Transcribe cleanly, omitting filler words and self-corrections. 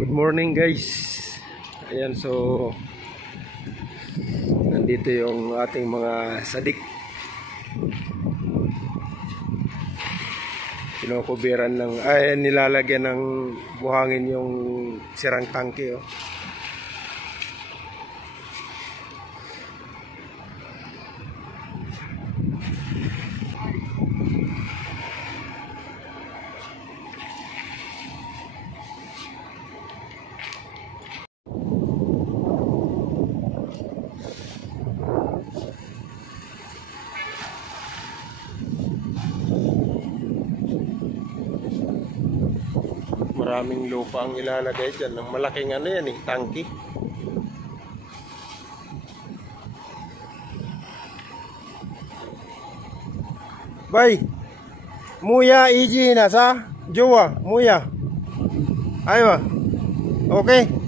Good morning guys. Ayan, so nandito yung ating mga sadik. Kinukubiran ng nilalagyan ng buhangin yung sirang tangke, oh. Maraming lupa ang ilalagay dyan. Ng malaking yan tangke. Bay, muya iji na sa jowa, muya. Aywa. Okay.